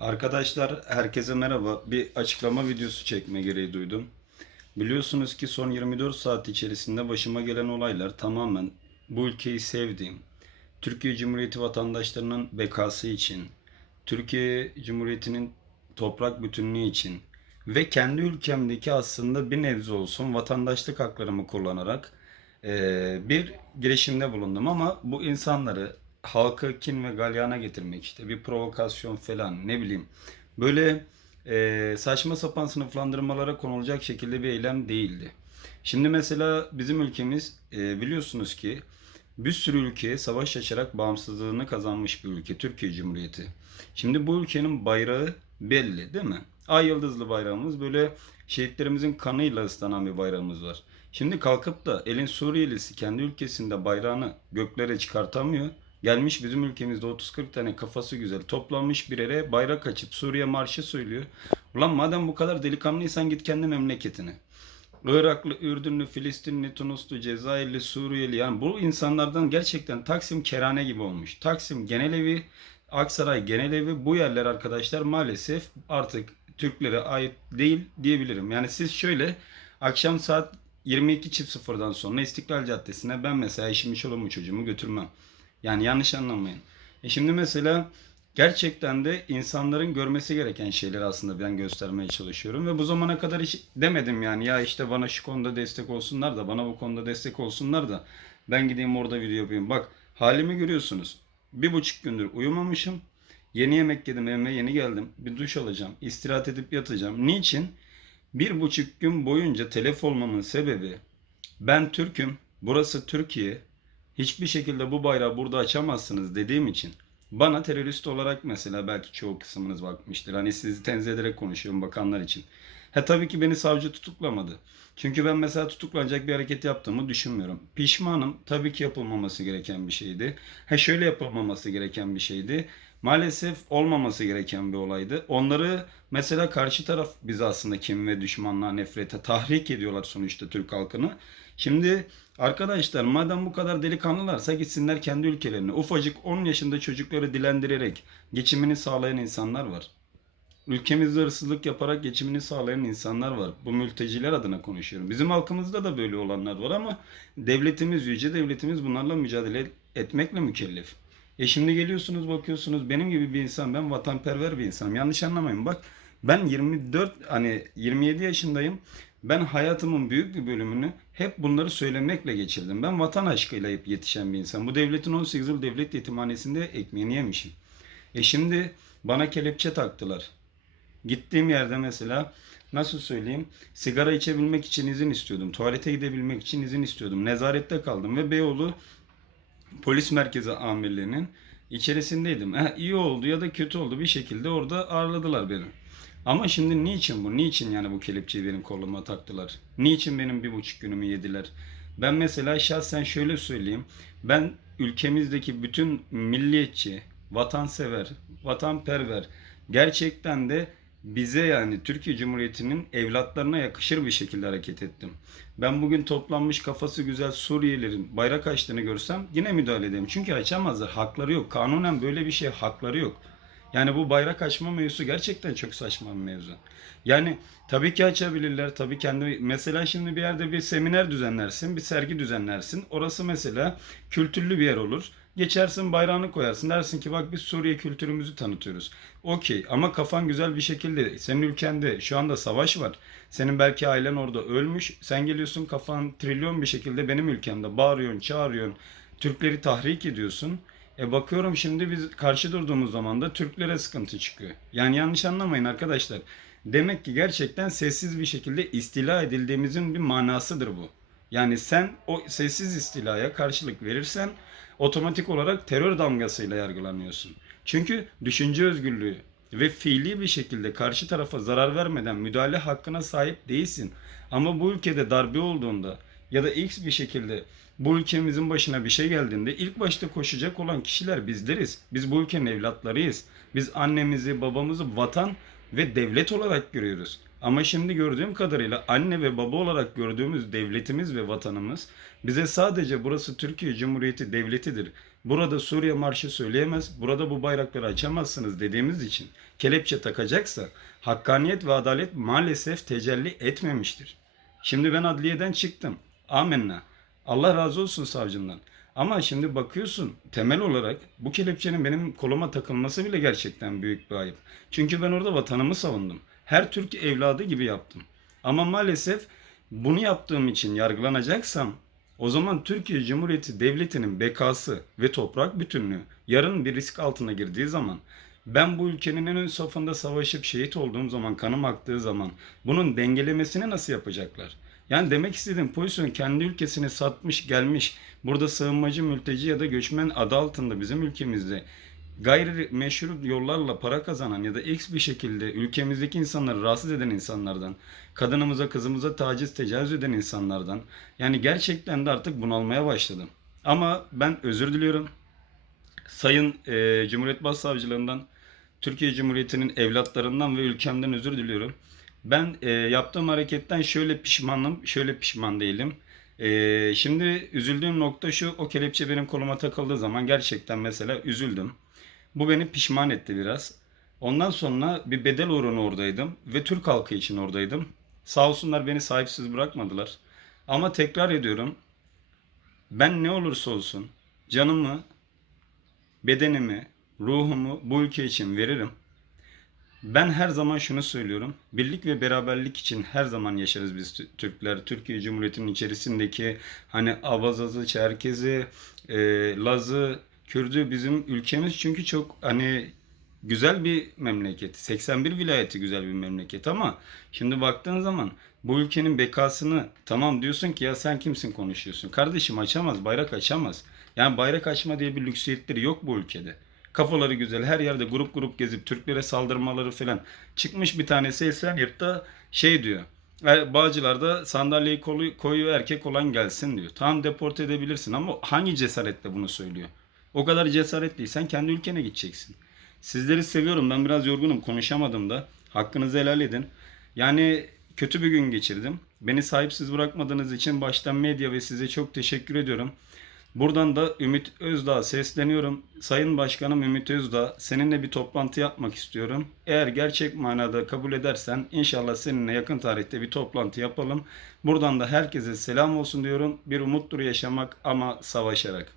Arkadaşlar herkese merhaba. Bir açıklama videosu çekme gereği duydum. Biliyorsunuz ki son 24 saat içerisinde başıma gelen olaylar tamamen bu ülkeyi sevdiğim, Türkiye Cumhuriyeti vatandaşlarının bekası için, Türkiye Cumhuriyeti'nin toprak bütünlüğü için ve kendi ülkemdeki aslında bir nebze olsun vatandaşlık haklarımı kullanarak bir girişimde bulundum ama bu insanları halkı kin ve galyana getirmek işte bir provokasyon falan ne bileyim böyle eee, saçma sapan sınıflandırmalara konulacak şekilde bir eylem değildi. Şimdi mesela bizim ülkemiz eee, biliyorsunuz ki bir sürü ülkeye savaş açarak bağımsızlığını kazanmış bir ülke Türkiye Cumhuriyeti. Şimdi bu ülkenin bayrağı belli değil mi? Ay yıldızlı bayrağımız böyle şehitlerimizin kanıyla ıslanan bir bayrağımız var. Şimdi kalkıp da elin Suriyelisi kendi ülkesinde bayrağını göklere çıkartamıyor. Gelmiş bizim ülkemizde 30-40 tane kafası güzel toplanmış bir yere bayrak açıp Suriye marşı söylüyor. Ulan madem bu kadar delikanlıysan git kendi memleketine. Iraklı, Ürdünlü, Filistinli, Tunuslu, Cezayirli, Suriyeli yani bu insanlardan gerçekten Taksim kerane gibi olmuş. Taksim Genelevi, Aksaray Genelevi bu yerler arkadaşlar maalesef artık Türklere ait değil diyebilirim. Yani siz şöyle akşam saat 22.00'dan sonra İstiklal Caddesi'ne ben mesela eşimi çoluğumu çocuğumu götürmem. Yani yanlış anlamayın. E şimdi mesela gerçekten de insanların görmesi gereken şeyleri aslında ben göstermeye çalışıyorum. Ve bu zamana kadar hiç demedim yani ya işte bana şu konuda destek olsunlar da bana bu konuda destek olsunlar da ben gideyim orada video yapayım. Bak halimi görüyorsunuz. Bir buçuk gündür uyumamışım. Yeni yemek yedim evime yeni geldim. Bir duş alacağım. istirahat edip yatacağım. Niçin? Bir buçuk gün boyunca telef olmamın sebebi ben Türk'üm. Burası Türkiye. Hiçbir şekilde bu bayrağı burada açamazsınız dediğim için bana terörist olarak mesela belki çoğu kısmınız bakmıştır. Hani sizi tenzih ederek konuşuyorum bakanlar için. Ha tabii ki beni savcı tutuklamadı. Çünkü ben mesela tutuklanacak bir hareket yaptığımı düşünmüyorum. Pişmanım. Tabii ki yapılmaması gereken bir şeydi. Ha şöyle yapılmaması gereken bir şeydi. Maalesef olmaması gereken bir olaydı. Onları mesela karşı taraf bizi aslında kim ve düşmanlığa, nefrete tahrik ediyorlar sonuçta Türk halkını. Şimdi arkadaşlar madem bu kadar delikanlılarsa gitsinler kendi ülkelerine. Ufacık 10 yaşında çocukları dilendirerek geçimini sağlayan insanlar var. Ülkemizde hırsızlık yaparak geçimini sağlayan insanlar var. Bu mülteciler adına konuşuyorum. Bizim halkımızda da böyle olanlar var ama devletimiz, yüce devletimiz bunlarla mücadele etmekle mükellef. E şimdi geliyorsunuz bakıyorsunuz benim gibi bir insan ben vatanperver bir insanım. Yanlış anlamayın bak ben 24 hani 27 yaşındayım. Ben hayatımın büyük bir bölümünü hep bunları söylemekle geçirdim. Ben vatan aşkıyla hep yetişen bir insan. Bu devletin 18 yıl devlet yetimhanesinde ekmeğini yemişim. E şimdi bana kelepçe taktılar. Gittiğim yerde mesela nasıl söyleyeyim sigara içebilmek için izin istiyordum. Tuvalete gidebilmek için izin istiyordum. Nezarette kaldım ve Beyoğlu polis merkezi amirliğinin içerisindeydim. Ha, iyi oldu ya da kötü oldu bir şekilde orada ağırladılar beni. Ama şimdi niçin bu? Niçin yani bu kelepçeyi benim koluma taktılar? Niçin benim bir buçuk günümü yediler? Ben mesela şahsen şöyle söyleyeyim. Ben ülkemizdeki bütün milliyetçi, vatansever, vatanperver gerçekten de bize yani Türkiye Cumhuriyeti'nin evlatlarına yakışır bir şekilde hareket ettim. Ben bugün toplanmış kafası güzel Suriyelilerin bayrak açtığını görsem yine müdahale ederim. Çünkü açamazlar. Hakları yok. Kanunen böyle bir şey hakları yok. Yani bu bayrak açma mevzusu gerçekten çok saçma bir mevzu. Yani tabii ki açabilirler. Tabii kendi mesela şimdi bir yerde bir seminer düzenlersin, bir sergi düzenlersin. Orası mesela kültürlü bir yer olur. Geçersin bayrağını koyarsın. Dersin ki bak biz Suriye kültürümüzü tanıtıyoruz. Okey ama kafan güzel bir şekilde senin ülkende şu anda savaş var. Senin belki ailen orada ölmüş. Sen geliyorsun kafan trilyon bir şekilde benim ülkemde bağırıyorsun, çağırıyorsun. Türkleri tahrik ediyorsun. E bakıyorum şimdi biz karşı durduğumuz zaman da Türklere sıkıntı çıkıyor. Yani yanlış anlamayın arkadaşlar. Demek ki gerçekten sessiz bir şekilde istila edildiğimizin bir manasıdır bu. Yani sen o sessiz istilaya karşılık verirsen otomatik olarak terör damgasıyla yargılanıyorsun. Çünkü düşünce özgürlüğü ve fiili bir şekilde karşı tarafa zarar vermeden müdahale hakkına sahip değilsin. Ama bu ülkede darbe olduğunda ya da X bir şekilde bu ülkemizin başına bir şey geldiğinde ilk başta koşacak olan kişiler bizleriz. Biz bu ülkenin evlatlarıyız. Biz annemizi, babamızı vatan ve devlet olarak görüyoruz. Ama şimdi gördüğüm kadarıyla anne ve baba olarak gördüğümüz devletimiz ve vatanımız bize sadece burası Türkiye Cumhuriyeti devletidir. burada Suriye marşı söyleyemez, burada bu bayrakları açamazsınız dediğimiz için kelepçe takacaksa hakkaniyet ve adalet maalesef tecelli etmemiştir. Şimdi ben adliyeden çıktım. Amenna. Allah razı olsun savcımdan. Ama şimdi bakıyorsun temel olarak bu kelepçenin benim koluma takılması bile gerçekten büyük bir ayıp. Çünkü ben orada vatanımı savundum. Her Türk evladı gibi yaptım. Ama maalesef bunu yaptığım için yargılanacaksam o zaman Türkiye Cumhuriyeti Devleti'nin bekası ve toprak bütünlüğü yarın bir risk altına girdiği zaman ben bu ülkenin en ön safında savaşıp şehit olduğum zaman, kanım aktığı zaman bunun dengelemesini nasıl yapacaklar? Yani demek istediğim pozisyon kendi ülkesini satmış gelmiş. Burada sığınmacı, mülteci ya da göçmen adı altında bizim ülkemizde gayri meşru yollarla para kazanan ya da X bir şekilde ülkemizdeki insanları rahatsız eden insanlardan, kadınımıza, kızımıza taciz, tecavüz eden insanlardan yani gerçekten de artık bunalmaya başladım. Ama ben özür diliyorum. Sayın e, Cumhuriyet Başsavcılığından, Türkiye Cumhuriyeti'nin evlatlarından ve ülkemden özür diliyorum. Ben e, yaptığım hareketten şöyle pişmanım, şöyle pişman değilim. E, şimdi üzüldüğüm nokta şu, o kelepçe benim koluma takıldığı zaman gerçekten mesela üzüldüm. Bu beni pişman etti biraz. Ondan sonra bir bedel uğruna oradaydım ve Türk halkı için oradaydım. Sağ olsunlar beni sahipsiz bırakmadılar. Ama tekrar ediyorum, ben ne olursa olsun canımı, bedenimi, ruhumu bu ülke için veririm. Ben her zaman şunu söylüyorum. Birlik ve beraberlik için her zaman yaşarız biz Tü- Türkler. Türkiye Cumhuriyeti'nin içerisindeki hani Abazazı, Çerkezi, e, Lazı, Kürdü bizim ülkemiz çünkü çok hani güzel bir memleket. 81 vilayeti güzel bir memleket ama şimdi baktığın zaman bu ülkenin bekasını tamam diyorsun ki ya sen kimsin konuşuyorsun. Kardeşim açamaz, bayrak açamaz. Yani bayrak açma diye bir lüksiyetleri yok bu ülkede. Kafaları güzel. Her yerde grup grup gezip Türklere saldırmaları falan. Çıkmış bir tanesi Esenyurt'ta şey diyor. "E, Bağcılar'da sandalyeyi koyuyor erkek olan gelsin diyor. Tamam deport edebilirsin ama hangi cesaretle bunu söylüyor? O kadar cesaretliysen kendi ülkene gideceksin. Sizleri seviyorum. Ben biraz yorgunum. Konuşamadım da. Hakkınızı helal edin. Yani kötü bir gün geçirdim. Beni sahipsiz bırakmadığınız için baştan medya ve size çok teşekkür ediyorum. Buradan da Ümit Özdağ'a sesleniyorum. Sayın Başkanım Ümit Özdağ, seninle bir toplantı yapmak istiyorum. Eğer gerçek manada kabul edersen inşallah seninle yakın tarihte bir toplantı yapalım. Buradan da herkese selam olsun diyorum. Bir umuttur yaşamak ama savaşarak.